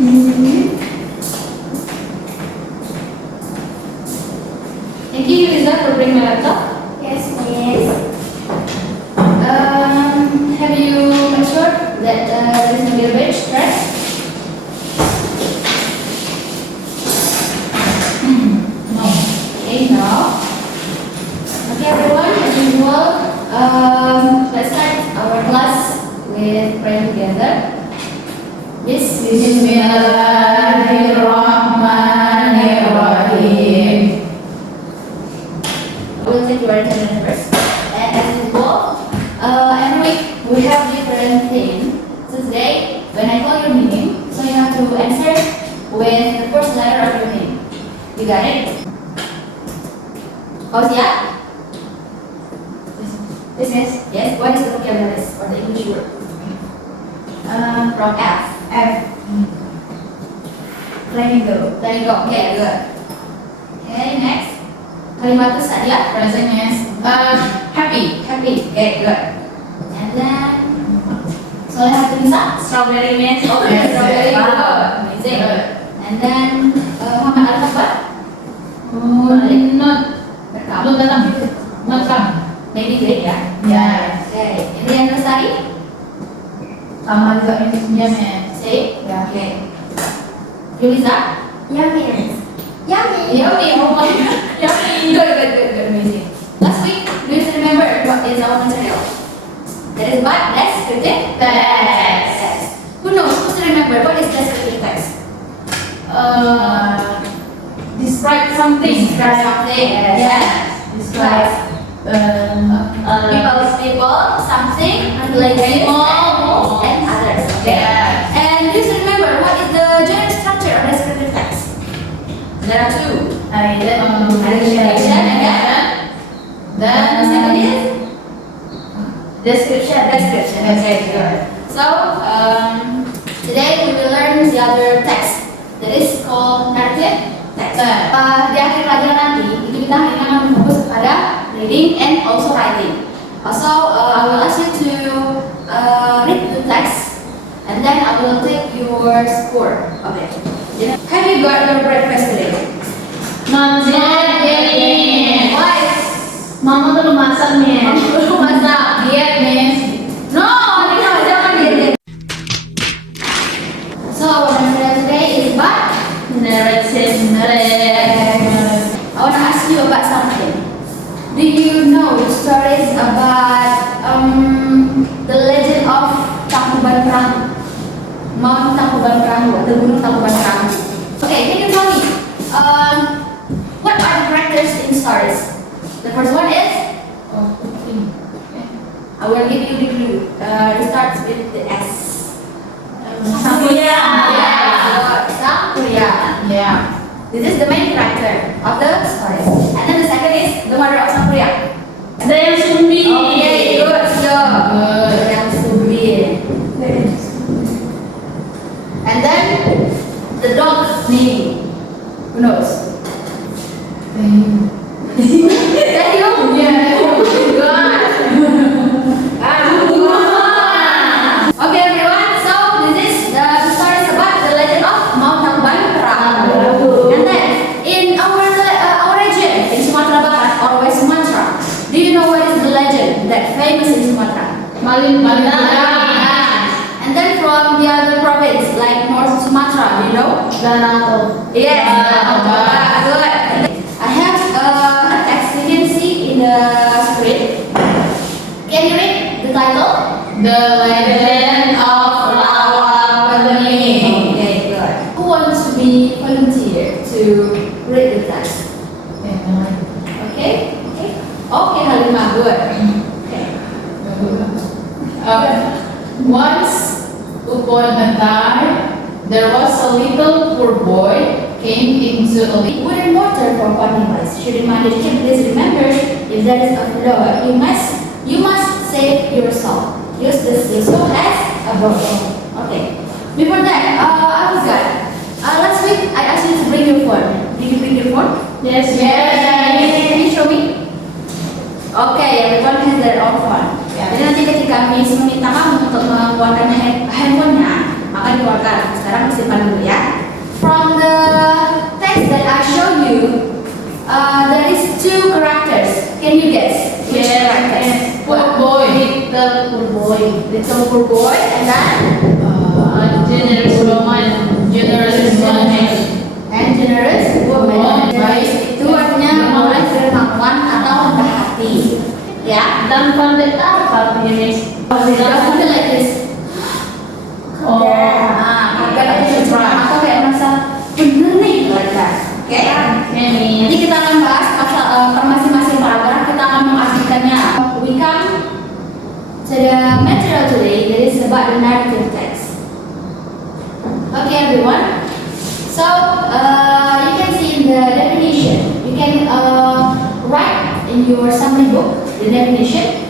Thank you, Lisa, for bringing my laptop. Yes, miss. Have you made sure that there is no garbage trash? No. Okay, no. Okay, everyone, as usual, let's start our class with praying together. Bismillahirrahmanirrahim. We'll take your attendance first. And as usual, every week we have different theme. So today, when I call your name, so you have to answer with the first letter of your name. You got it? Oh, yeah? Business? Yes. What is the vocabulary or the English word? From F. F. Flamingo. There you go. Okay, good. Okay, next. Kalimatus saja. Present is happy. Happy. Okay, good. And then, so I have to bisa. Strawberry, miss. Okay, strawberry. Good. Amazing. And then, Muhammad Al-Khabar. Not. Belum datang. Not come. Maybe great ya. Yes. Okay. Indrian Lestari. Sama juga Indonesia, Miss. C. Ya. Okay. Yulisa. Yummy, miss. Yummy. Yummy. Oh my god. Yummy. Good. Amazing. Last week, do you still remember what is our material? That is what? Descriptive text. Who knows? Who still remember what is descriptive text? Describe something. Describe something. Yes. Describe. People, something, places, animals, and others. Okay. Yes. And just remember, what is the general structure of descriptive text? There are two. Identification and then the second is Description. description. Okay, good. So today we will learn the other text that is called narrative text. Di akhir pelajaran nanti itu kita akan fokus kepada reading and also writing. Also, I will ask you to read the text, and then I will take your score of it. Have you got your breakfast today? Not yet, Miss. Why? Mama belum masak, Miss. Belum masak. Diet, Miss. No, jangan diet. So our material today is about narrative. I want to ask you about something. Do you know the stories about the legend of Tangkuban Perahu? Mount Tangkuban Perahu, the Gunung Tangkuban Perahu. Okay, can you tell me what are the characters in stories? The first one is I will give you the clue. It starts with the S. Sangkuya. Sangkuya. Yeah. This is the main character of the stories. And then the second is the mother of Sangkuya. Dayang Sumbi. Okay, good job. Good. Yang Sumbi. And then the dog name. Who knows? That you? Okay, everyone. So this is the stories about the legend of Mount Tangkuban Perahu. And then in our region in Sumatera Barat or West Sumatra, do you know what is the legend that famous in Sumatra? Malin. And then from the other province like North Sumatra, you know? Danau. Yes. Ah, Good. I have a text you can see in the screen. Can you read the title? The Legend of Rawapening. Okay, good. Who wants to be volunteer to read the text? Okay? Okay, Halimah, good. Okay. Once upon a time, there was a little poor boy came into a Wooden mortar for animals. She reminded him, please remember, if there is a flower, you must save yourself. Use this useful as a bow. Okay. Before that, I forgot. Last week I asked you to bring your phone. Did you bring your phone? Yes. Can you show me? Okay, everyone has their own phone. Jadi nanti ketika Miss meminta kamu untuk mengeluarkan handphonenya, maka dikeluarkan. Sekarang simpan dulu ya. there is two characters. Can you guess which characters? Poor boy. Little poor boy, and then Generous woman. Generous woman. and generous woman. Generous itu artinya orang dermawan atau rendah hati. Ya. Dan pandai apa Miss? Something like this. Oh. Nah, agak tercerah atau kayak merasa bener nih mereka. Oke. Nanti kita akan bahas pasal per masing-masing paragraf, kita akan mengartikannya. We come to the material today that is about the narrative text. Okay, everyone. So you can see in the definition, you can write in your summary book the definition,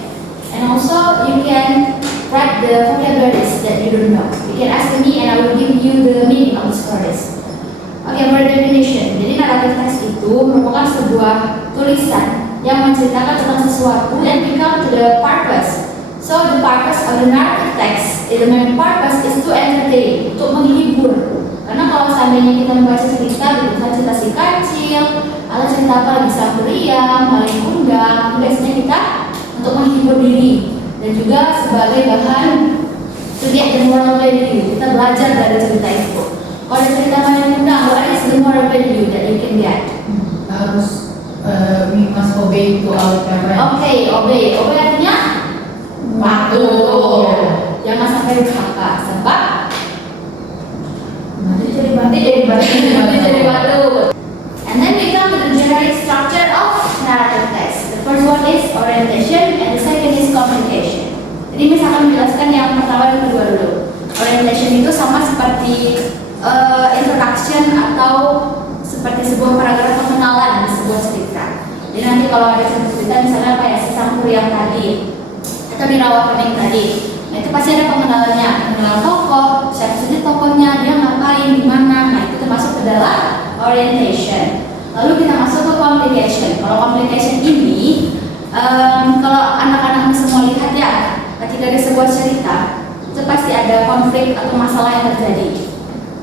and also you can write the vocabularies that you don't know. You can ask me and I will give you the meaning of the stories. Oke, for the definition. Jadi narrative text itu merupakan sebuah tulisan yang menceritakan tentang sesuatu dan become to the purpose. So the purpose of the narrative text, the main purpose is to entertain, untuk menghibur. Karena kalau seandainya kita membaca cerita, cerita si kecil, atau cerita apa lagi sang periang, maling kundang, biasanya kita untuk menghibur diri dan juga sebagai bahan to get the moral value. Kita belajar dari cerita itu. Kalau ada cerita maling kundang, what is the moral value that you can get? Harus we must obey to our parents. Okay, obey. Obey artinya Patuh. Jangan sampai durhaka, sebab Nanti jadi jadi batu. And then we come to the generic structure of narrative text. The first one is orientation and the second is communication. Jadi misalkan menjelaskan yang pertama dan kedua dulu. Orientation itu sama seperti introduction atau seperti sebuah paragraf pengenalan di sebuah cerita. Jadi nanti kalau ada sebuah cerita misalnya kayak si sang periang tadi atau di rawa kuning tadi, nah itu pasti ada pengenalannya, pengenalan tokoh, siapa saja tokohnya, dia ngapain, di mana. Nah itu termasuk ke dalam orientation. Lalu kita masuk ke communication. Kalau communication ini, kalau anak-anak semua lihat ya, ketika di sebuah cerita itu pasti ada konflik atau masalah yang terjadi,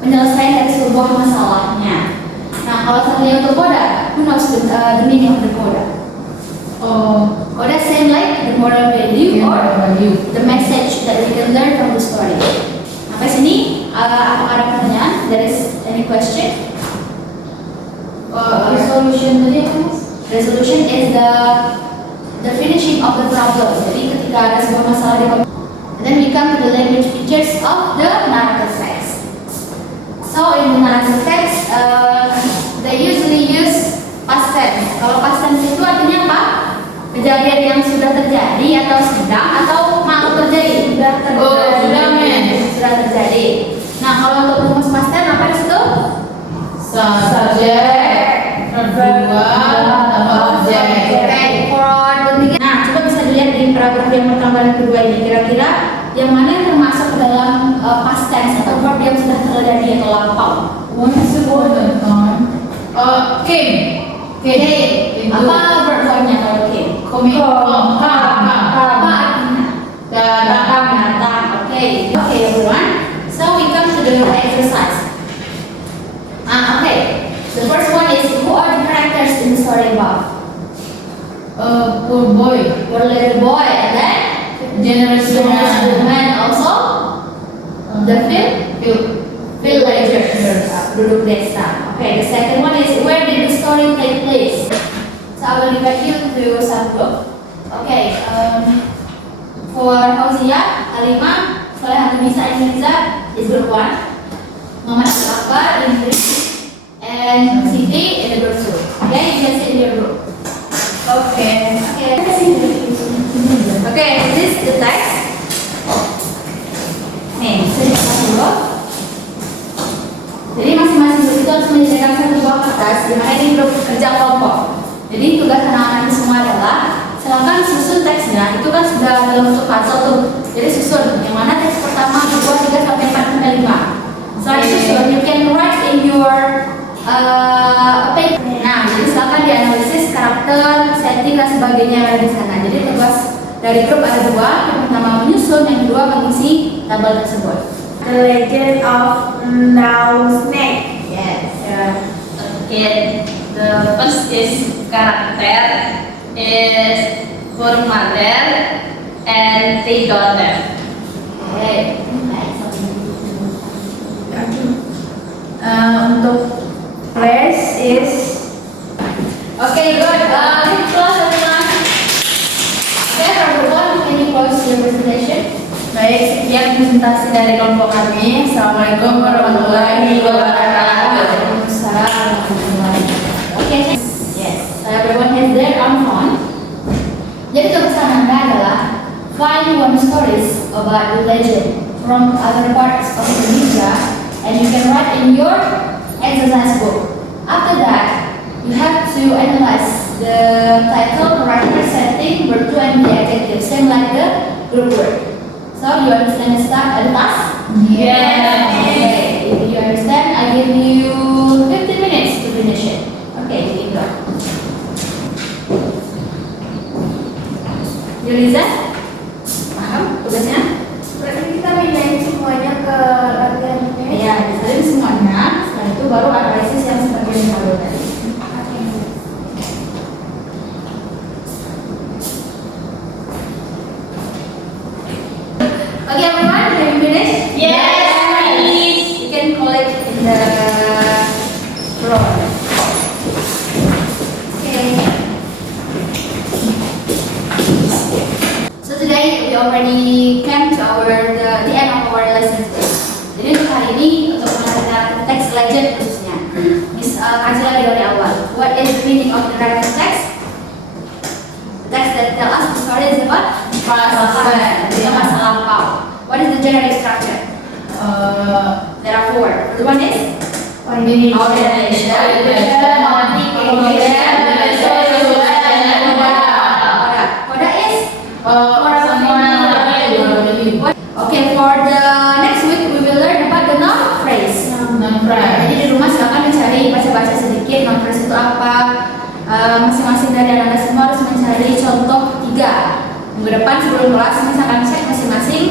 penyelesaian dari sebuah masalahnya. Nah kalau seandainya untuk coda, who knows the meaning of the coda? Coda same like the moral value or the message that we can learn from the story. Sampai sini, apakah ada pertanyaan? There is any question? Resolution tadi apa Mas? Resolution is the finishing of the problem. Jadi ketika ada sebuah masalah di and then we come to the language features of the narrative text. So in the narrative text, they usually use past tense. Kalau past tense itu artinya apa? Kejadian yang sudah terjadi atau sedang atau mau terjadi? Sudah terjadi. Nah kalau untuk rumus past tense apa di situ? Subject, verb, objek. Okay, for the nah coba bisa dilihat di paragraf yang pertama dan kedua ini, kira-kira yang mana yang termasuk dalam past tense atau verb yang sudah terjadi atau lampau? One is the golden time. Came. Apa verb formnya kalau came? Apa artinya? Datang. Okay, everyone. So we come to the exercise. Okay. The first one is, who are the characters in the story about? Poor boy. Poor little boy, and then Generous woman, also the villagers, penduduk desa. Okay, the second one is, where did the story take place? So I will invite you to some book. Okay, for Fauzia, Halimah, Soleh Nisa, Indonesia is group 1. Muhammad Akbar, English, and Siti in the group 2. Okay, you can see in your group. Okay, this is the text. Nih, cerita dulu. Jadi masing-masing guru itu harus menyediakan satu buah kertas di mana ini grup kerja kelompok. Jadi tugas anak-anak semua adalah silakan susun teksnya. Itu kan sudah dalam bentuk puzzle tuh. Jadi susun yang mana teks pertama, 2, 3 sampai 4 sampai 5. Setelah disusun, you can write in your paper. Nah, jadi silakan dianalisis karakter, setting dan sebagainya yang ada di sana. Jadi tugas dari grup ada 2, yang pertama menyusun, yang kedua mengisi tabel tersebut. The Legend of Now Snake. Yes. Again, the first is character, is for mother and the daughter. Okay. Untuk place is Okay, good. Close everyone. Okay, everyone, can you close your presentation? baik. Sekian presentasi dari kelompok kami. Assalamualaikum warahmatullahi wabarakatuh. Waalaikumsalam. Okay, yes. Everyone has their own phone. Jadi tugasan Anda adalah find one stories about the legend from other parts of Indonesia, and you can write in your exercise book. After that, you have to analyze the title, character, setting, verb to, and the adjective, same like the group work. So you understand the task? Yes. Okay. If you understand, I give you 15 minutes to finish it. Okay, you go. Yuliza, paham tugasnya? Berarti kita pindahin semuanya ke bagian ini. Ya, disalin semuanya. Setelah itu baru analisis yang seperti yang baru tadi. Okay, everyone, have you finished? Yes. You can collect in the drawer. Okay. So today we already came to the end of our lesson today. Jadi untuk hari ini untuk mengajarkan teks legend khususnya, Miss kaji lagi dari awal. What is the meaning of the narrative text? The text that tell us the story is about masa lampau. What is the general structure? There are four. The one is Organization. Koda is okay. For the next week we will learn about the noun phrase. Jadi di rumah silakan mencari baca-baca sedikit noun phrase itu apa. Masing-masing dari anda semua harus mencari contoh 3. Minggu depan sebelum kelas misalkan cek masing-masing.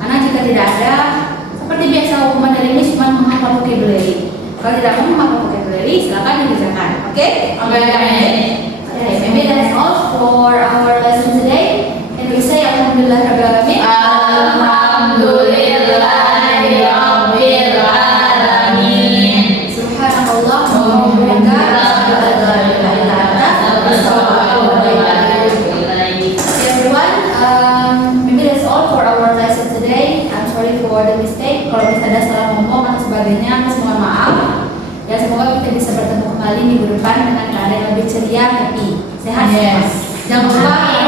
Karena jika tidak ada, seperti biasa hukuman dari ini cuma menghafal vocabulary. Kalau tidak mau menghafal vocabulary, silakan dikerjakan. Oke? Okay, maybe that's all for our lesson today. Can we say Alhamdulillah Rabbil Alamin? Alhamdulillahirobbilalamin. Subhanallah wa bihamdihi. Everyone, maybe that's all for our lesson today. I'm sorry for the mistake. Kalau misalnya ada salah ngomong atau sebagainya, mohon maaf. Ya semoga kita bisa bertemu kembali minggu depan dengan keadaan yang lebih ceria, happy, sehat. Yes. Jangan lupa